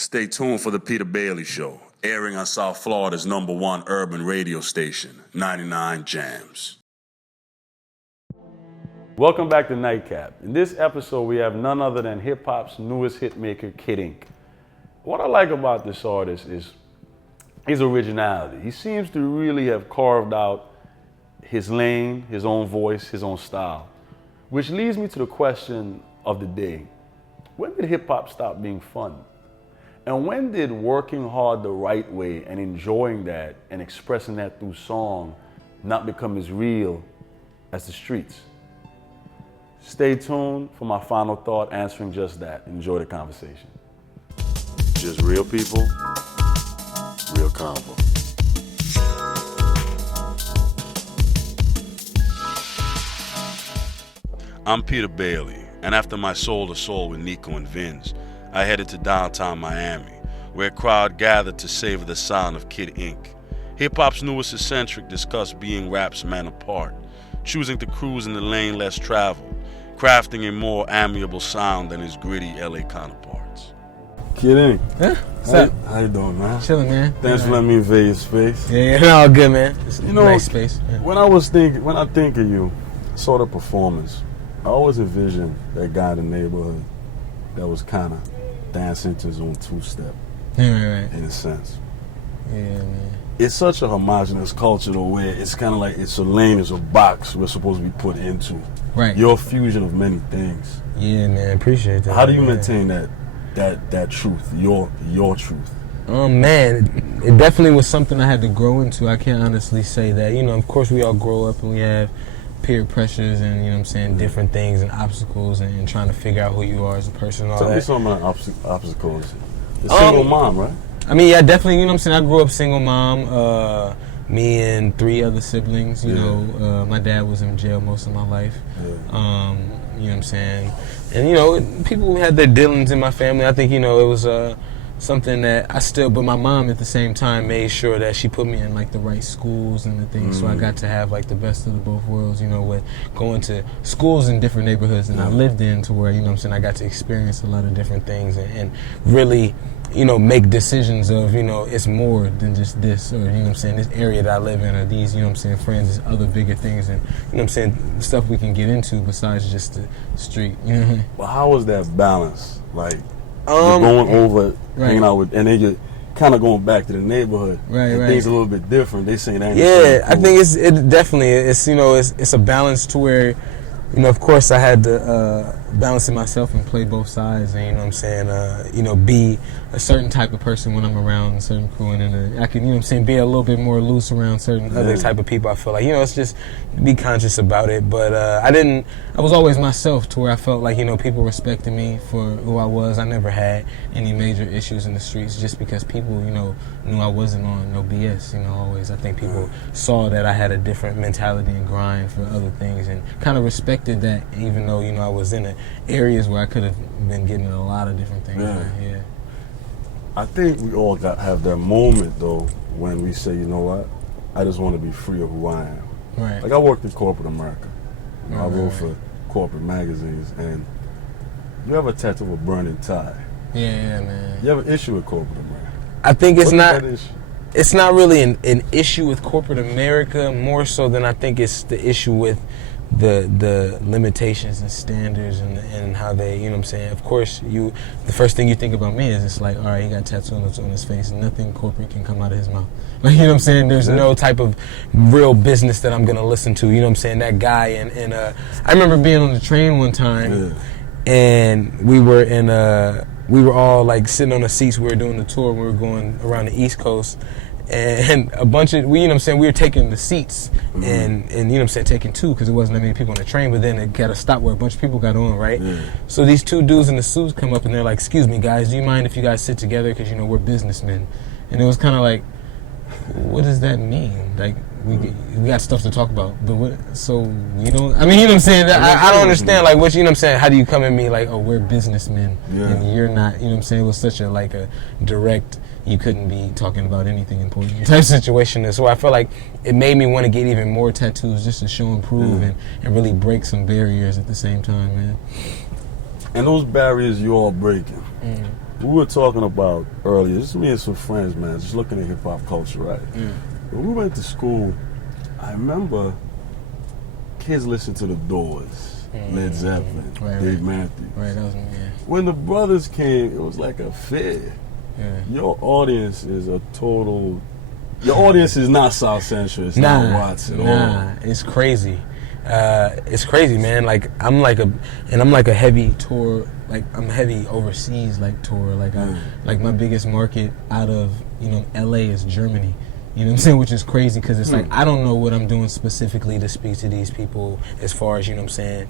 Stay tuned for the Peter Bailey Show, airing on South Florida's #1 urban radio station, 99 Jams. Welcome back to NiteCap. In this episode, we have none other than hip-hop's newest hitmaker, Kid Ink. What I like about this artist is his originality. He seems to really have carved out his lane, his own voice, his own style. Which leads me to the question of the day. When did hip-hop stop being fun? And when did working hard the right way and enjoying that and expressing that through song not become as real as the streets? Stay tuned for my final thought answering just that. Enjoy the conversation. Just real people, real convo. I'm Peter Bailey, and after my Soul to Soul with Nico and Vince, I headed to downtown Miami, where a crowd gathered to savor the sound of Kid Ink. Hip-hop's newest eccentric discussed being rap's man apart, choosing to cruise in the lane less traveled, crafting a more amiable sound than his gritty LA counterparts. Kid Ink. Yeah? What's up? How you doing, man? Chilling, man. Thanks for letting me invade your space. Yeah, all good, man. It's a nice space. Yeah. When I think of you, saw the performance, I always envisioned that guy in the neighborhood that was kind of dancing to his own two-step, right. in a sense. Yeah, man. It's such a homogenous culture, though, where it's kind of like it's a lane, it's a box we're supposed to be put into. Right. You're a fusion of many things. Yeah, man. Appreciate that. How do you maintain that truth, your truth? Man, it definitely was something I had to grow into. I can't honestly say that. You know, of course we all grow up and we have peer pressures and, you know what I'm saying, different things and obstacles and trying to figure out who you are as a person and all that. Tell me some of the obstacles. You're a single mom, right? I mean, yeah, definitely, you know what I'm saying, I grew up single mom, me and 3 other siblings, you know, my dad was in jail most of my life, you know what I'm saying, and, you know, people had their dealings in my family. I think, you know, it was something that but my mom at the same time made sure that she put me in like the right schools and the things, so I got to have like the best of the both worlds, you know, with going to schools in different neighborhoods and I lived in, to where, you know what I'm saying, I got to experience a lot of different things and really, you know, make decisions of, you know, it's more than just this, or, you know what I'm saying, this area that I live in, or these, you know what I'm saying, friends, there's other bigger things, and, you know what I'm saying, stuff we can get into besides just the street, you know. Well, how was that balance? Like, you're going over, hanging out with, and then you're kind of going back to the neighborhood, and things a little bit different. They saying that. Yeah, I think it definitely, it's, you know, it's a balance to where, you know, of course I had to balance it myself and play both sides, and, you know what I'm saying, you know, be a certain type of person when I'm around a certain crew, and I can, you know what I'm saying, be a little bit more loose around certain other type of people. I feel like, you know, it's just be conscious about it, but I was always myself, to where I felt like, you know, people respected me for who I was. I never had any major issues in the streets just because people, you know, knew I wasn't on no BS, you know, always. I think people saw that I had a different mentality and grind for other things and kind of respected that, even though, you know, I was in areas where I could have been getting a lot of different things. Yeah. I think we all have that moment, though, when we say, you know what, I just want to be free of who I am. Right. Like, I worked in corporate America. You know, I wrote for corporate magazines, and you have a tattoo of a burning tie. Yeah, man. You have an issue with corporate America. I think it's not. That issue? It's not really an issue with corporate America, more so than I think it's the issue with the limitations and standards and how they, you know what I'm saying. Of course, the first thing you think about me is it's like, all right, he got a tattoo on his face, and nothing corporate can come out of his mouth. Like, you know what I'm saying? There's no type of real business that I'm gonna listen to. You know what I'm saying? That guy and I remember being on the train one time, and we were all like sitting on the seats. We were doing the tour. We were going around the East Coast. And a bunch of, you know what I'm saying, we were taking the seats and you know what I'm saying, taking 2 because there wasn't that many people on the train, but then it got a stop where a bunch of people got on, right? So these 2 dudes in the suits come up and they're like, excuse me guys, do you mind if you guys sit together, because, you know, we're businessmen. And it was kind of like, what does that mean? Like, we got stuff to talk about, but what, so you don't, I mean, you know what I'm saying, I don't understand, like, what, you know what I'm saying, how do you come at me like, oh, we're businessmen, and you're not, you know what I'm saying. It was such a direct, you couldn't be talking about anything important type situation. And so I feel like it made me want to get even more tattoos just to show and prove and really break some barriers at the same time, man. And those barriers you all breaking, we were talking about earlier, this is me and some friends, man, just looking at hip-hop culture, right? When we went to school, I remember kids listened to The Doors, Led Zeppelin, Dave Matthews. Right, that was me, yeah. When the brothers came, it was like a fair. Yeah. Your audience is a total... Your audience is not South Central, it's not Watts at all. It's crazy. It's crazy, man. Like I'm like a heavy tour. Like I'm heavy overseas, like tour. Like like my biggest market out of LA is Germany. You know what I'm saying? Which is crazy because it's like I don't know what I'm doing specifically to speak to these people as far as, you know what I'm saying,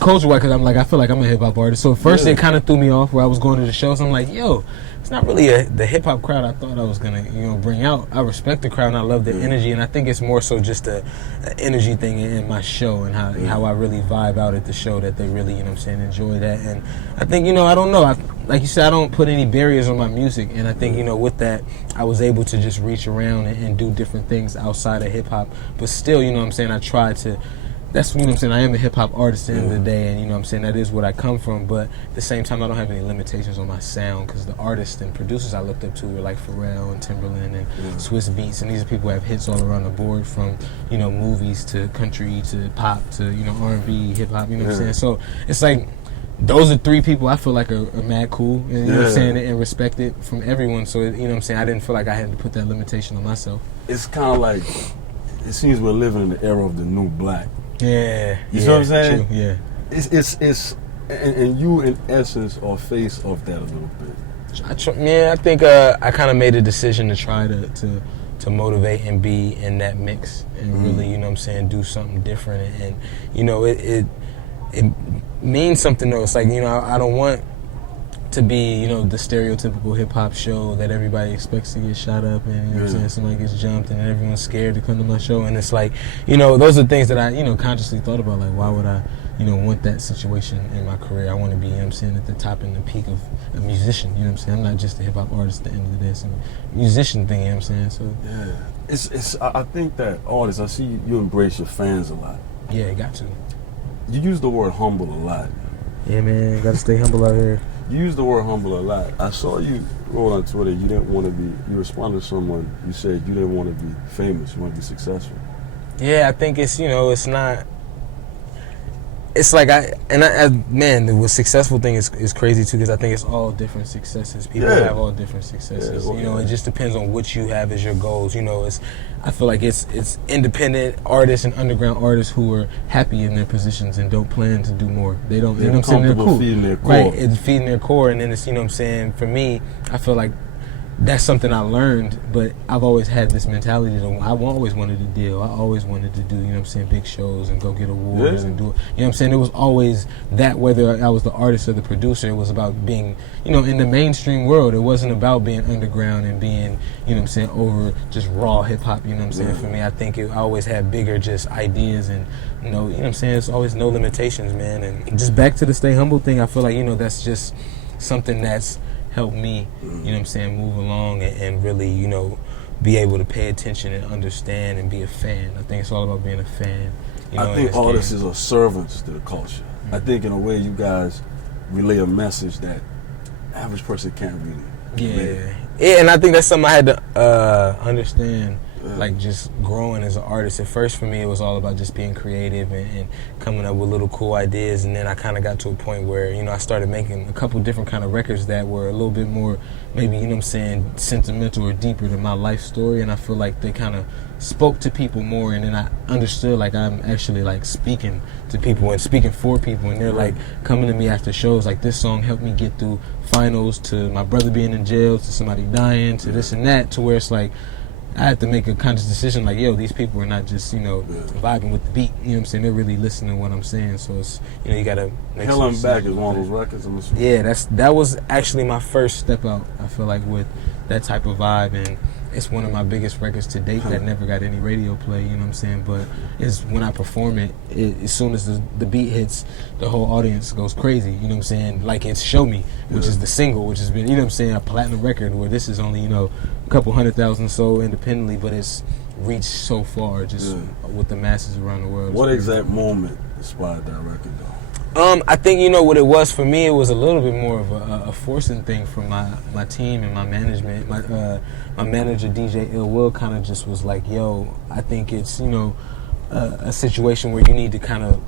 culture-wise, because I feel like I'm a hip-hop artist. So at first it kind of threw me off where I was going to the shows. I'm like, yo, it's not really the hip-hop crowd I thought I was going to bring out. I respect the crowd and I love the energy, and I think it's more so just a energy thing in my show and how I really vibe out at the show that they really, enjoy that. And I think, I don't know. Like you said, I don't put any barriers on my music, and I think, with that, I was able to just reach around and do different things outside of hip-hop. But still, I try to... That's I am a hip-hop artist at the end of the day, and that is what I come from, but at the same time I don't have any limitations on my sound, because the artists and producers I looked up to were like Pharrell and Timberland and Swiss Beats, and these are people who have hits all around the board, from movies to country to pop to R&B, hip-hop, what I'm saying? So it's like those are three people I feel like are mad cool, and what I'm saying, and respected from everyone. So I didn't feel like I had to put that limitation on myself. It's kind of like, it seems we're living in the era of the new black. Yeah, you know what I'm saying? True, yeah. It's and you in essence are face of that a little bit. I think I kind of made a decision to try to motivate and be in that mix and really, do something different, and it means something though. It's like, I don't want to be, the stereotypical hip-hop show that everybody expects to get shot up and, somebody gets jumped and everyone's scared to come to my show. And it's like, those are things that I, consciously thought about, like, why would I, want that situation in my career? I want to be, at the top and the peak of a musician, I'm not just a hip-hop artist at the end of the day. It's a musician thing, So I think that artists, I see you embrace your fans a lot. Yeah, got to. You use the word humble a lot. Yeah, man, got to stay humble out here. You use the word humble a lot. I saw you wrote on Twitter, you didn't want to be, you responded to someone, you said you didn't want to be famous, you want to be successful. Yeah, I think it's, it's not, it's like, man, the successful thing is crazy too, because I think it's all different successes. People have all different successes. It just depends on what you have as your goals. I feel like it's independent artists and underground artists who are happy in their positions and don't plan to do more. They don't, they're comfortable feeding their core. Right, it's feeding their core, and then it's, for me, I feel like that's something I learned, but I've always had this mentality that I always wanted to deal. I always wanted to do, big shows and go get awards and do it. It was always that, whether I was the artist or the producer, it was about being, in the mainstream world. It wasn't about being underground and being, over just raw hip hop, For me, I think I always had bigger just ideas and, It's always no limitations, man. And just back to the stay humble thing, I feel like, that's just something that's help me, move along and really, be able to pay attention and understand and be a fan. I think it's all about being a fan. I think artists are servants to the culture. I think in a way you guys relay a message that average person can't really relay. Yeah, and I think that's something I had to understand. Like just growing as an artist. At first for me it was all about just being creative and coming up with little cool ideas, and then I kind of got to a point where I started making a couple different kind of records that were a little bit more maybe sentimental or deeper than my life story, and I feel like they kind of spoke to people more, and then I understood like I'm actually like speaking to people and speaking for people, and they're like coming to me after shows like, this song helped me get through finals, to my brother being in jail, to somebody dying, to this and that, to where it's like I had to make a conscious decision, like, yo, these people are not just, vibing with the beat, they're really listening to what I'm saying, so it's, you gotta make Hell I'm Back is one of those records, I'm assuming. Yeah, that was actually my first step out, I feel like, with that type of vibe, and it's one of my biggest records to date that never got any radio play, but it's when I perform it, as soon as the beat hits, the whole audience goes crazy, like it's Show Me, which is the single, which has been, a platinum record, where this is only, a couple 100,000 sold independently, but it's reached so far just with the masses around the world. What exact moment inspired that record though? I think, you know, what it was for me, it was a little bit more of a forcing thing from my team and my management. My manager, DJ Ill Will, kind of just was like, yo, I think it's, you know, a situation where you need to kind of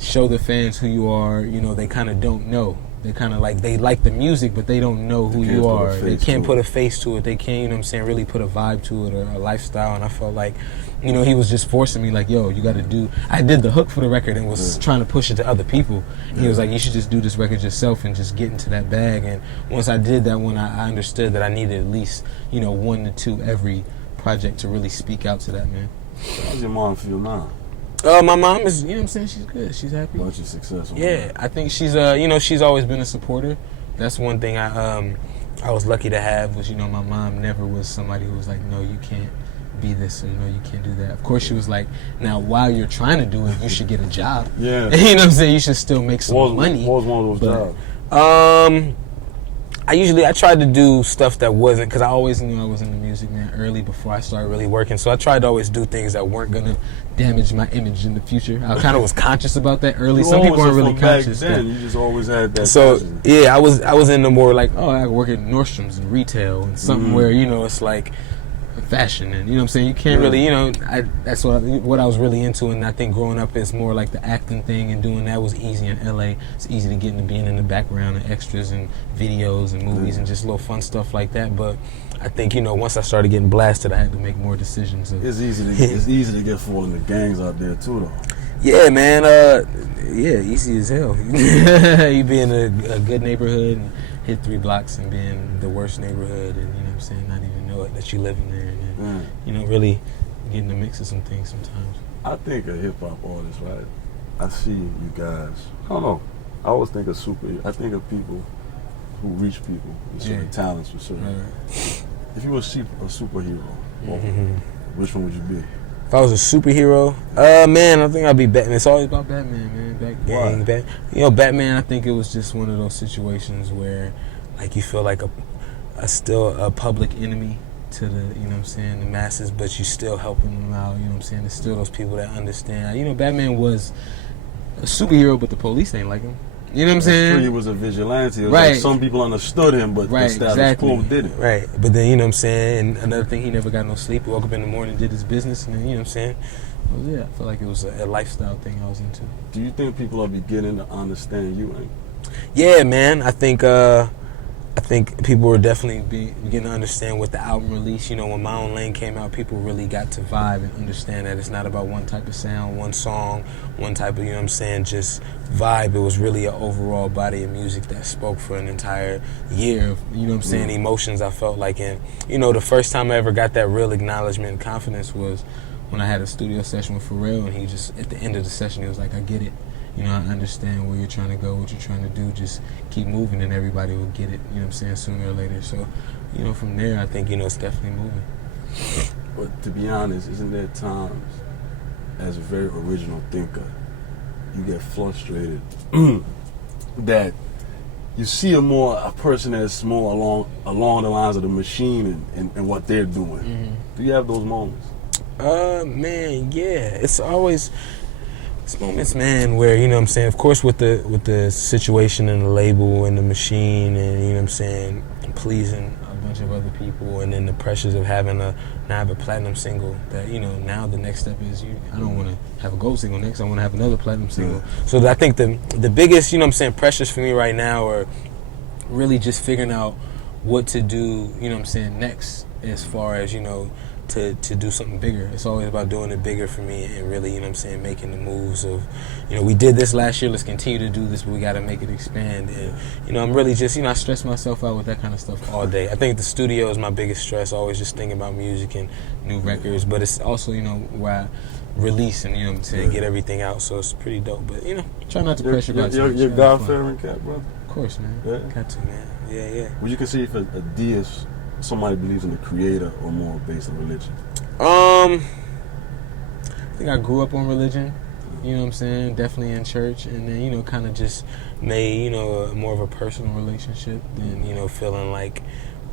show the fans who you are. You know, they kind of don't know. They kind of like, they like the music, but they don't know who you are. They can't put a face to it. They can't, you know what I'm saying, really put a vibe to it or a lifestyle. And I felt like, you know, he was just forcing me like, yo, you got to do. I did the hook for the record and was trying to push it to other people. He was like, you should just do this record yourself and just get into that bag. And once I did that one, I understood that I needed at least, you know, 1 to 2 every project to really speak out to that, man. How's your mom feel now? My mom is, you know what I'm saying, she's good. She's happy. Bunch of success. Yeah, I think she's, you know, she's always been a supporter. That's one thing I was lucky to have was, you know, my mom never was somebody who was like, no, you can't be this, or no, you can't do that. Of course, she was like, now, while you're trying to do it, you should get a job. Yeah. You know what I'm saying? You should still make some money. What was one of those jobs? I tried to do stuff that wasn't, because I always knew I was in the music, man, early before I started really working. So I tried to always do things that weren't going to damage my image in the future. I kind of was conscious about that early. Some people aren't really conscious. Then you just always had that. So passion. yeah, I was in the more like, oh, I work at Nordstrom's and retail and something where, you know, it's like fashion, and you know what I'm saying, you can't really, you know, that's what I was really into. And I think growing up is more like the acting thing, and doing that was easy in LA. It's easy to get into being in the background and extras and videos and movies and just little fun stuff like that. But I think, you know, once I started getting blasted, I had to make more decisions. It's easy to get full in the gangs out there too, though. Yeah, man. Yeah, easy as hell. You be in a good neighborhood and hit 3 blocks and be in the worst neighborhood, and you know what I'm saying, not even know it that you living there, and then, you know, really get in the mix of some things sometimes. I think a hip hop artist, right? I see you guys. I don't know. I always think of I think of people who reach people with certain talents for certain. Right. If you were a superhero, which one would you be? If I was a superhero, man, I think I'd be Batman. It's always about Batman, man. You know, Batman, I think it was just one of those situations where, like, you feel like still a public enemy to the, you know what I'm saying, the masses, but you still helping them out, you know what I'm saying? There's still those people that understand. You know, Batman was a superhero, but the police ain't like him. You know what I'm saying? He was a vigilante. Like some people understood him, but the status quo didn't. Right. But then, you know what I'm saying, and another thing, he never got no sleep. He woke up in the morning, did his business, and then, you know what I'm saying, I feel like it was a lifestyle thing I was into. Do you think people are beginning to understand you, Hank? Yeah, man. I think people were definitely beginning to understand with the album release. You know, when My Own Lane came out, people really got to vibe and understand that it's not about one type of sound, one song, one type of, you know what I'm saying, just vibe. It was really an overall body of music that spoke for an entire year of, you know what I'm saying, emotions I felt like. And, you know, the first time I ever got that real acknowledgement and confidence was when I had a studio session with Pharrell, and he just, at the end of the session, he was like, I get it. You know, I understand where you're trying to go, what you're trying to do. Just keep moving and everybody will get it, you know what I'm saying, sooner or later. So, you know, from there, I think, you know, it's definitely moving. But to be honest, isn't there times, as a very original thinker, you get frustrated that you see a person that's more along the lines of the machine and what they're doing? Mm-hmm. Do you have those moments? Man, yeah. It's always... It's moments, man, where, you know what I'm saying, of course with the situation and the label and the machine and, you know what I'm saying, pleasing a bunch of other people, and then the pressures of having now have a platinum single that, you know, now the next step is I don't want to have a gold single next, I want to have another platinum single. So I think the biggest, you know what I'm saying, pressures for me right now are really just figuring out what to do, you know what I'm saying, next, as far as, you know, to do something bigger. It's always about doing it bigger for me, and really, you know what I'm saying, making the moves of, you know, we did this last year, let's continue to do this, but we got to make it expand. And, you know, I'm really just, you know, I stress myself out with that kind of stuff all day. I think the studio is my biggest stress, always just thinking about music and new records, but it's also, you know, where I release and, you know what I'm saying, get everything out, so it's pretty dope. But, you know, try not to pressure myself. You're God-fearing cat, brother? Of course, man. Yeah. Got to, man. Yeah. Well, you can see if a deist, somebody believes in the creator, or more based on religion? I think I grew up on religion, you know what I'm saying, definitely in church, and then, you know, kind of just made, you know, more of a personal relationship than, you know, feeling like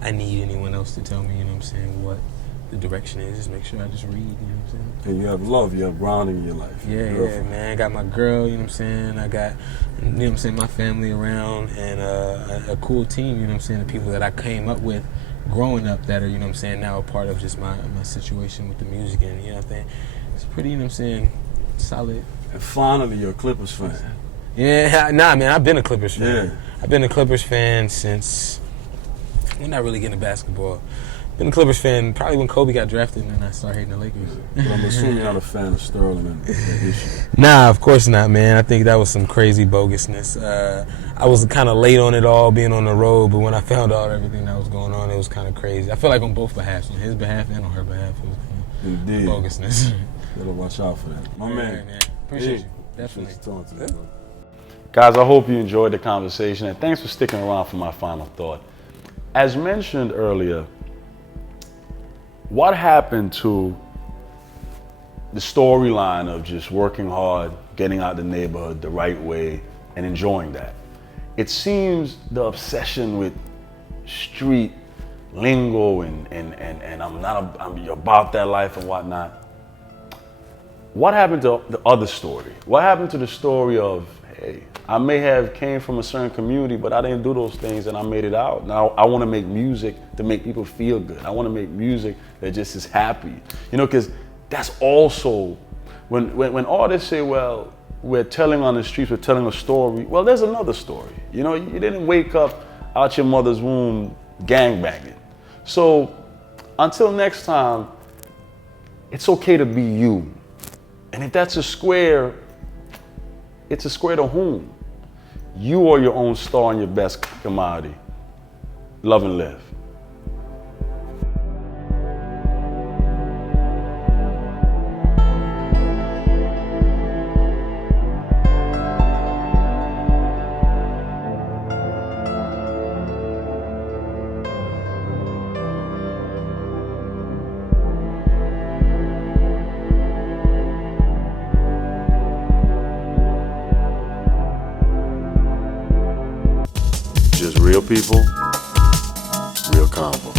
I need anyone else to tell me, you know what I'm saying, what the direction is. Just make sure I just read, you know what I'm saying? And you have love, you have grounding in your life. Yeah, man. I got my girl, you know what I'm saying? I got, you know what I'm saying, my family around, and a cool team, you know what I'm saying? The people that I came up with growing up that are, you know what I'm saying, now a part of just my situation with the music, and, you know what I'm saying? It's pretty, you know what I'm saying, solid. And finally, you're a Clippers fan. Yeah, nah, man, I've been a Clippers fan. Yeah. I've been a Clippers fan since, we're not really getting to basketball. Been a Clippers fan probably when Kobe got drafted, and then I started hating the Lakers. But I'm assuming you're not a fan of Sterling and that issue. Nah, of course not, man. I think that was some crazy bogusness. I was kind of late on it all, being on the road, but when I found out everything that was going on, it was kind of crazy. I feel like on both behalves, on his behalf and on her behalf, it was kind of Indeed. bogusness. Better watch out for that. My man. Appreciate you. Definitely. Talking to you, bro. Guys, I hope you enjoyed the conversation, and thanks for sticking around for my final thought. As mentioned earlier, what happened to the storyline of just working hard, getting out the neighborhood the right way, and enjoying that? It seems the obsession with street lingo and I'm about that life and whatnot. What happened to the other story? What happened to the story of, hey, I may have came from a certain community, but I didn't do those things and I made it out. Now I want to make music to make people feel good. I want to make music that just is happy. You know, because that's also, when artists say, well, we're telling on the streets, we're telling a story, well, there's another story. You know, you didn't wake up out your mother's womb gangbanging. So until next time, it's okay to be you. And if that's a square, it's a square to whom? You are your own star and your best commodity. Love and live. Just real people, real convo.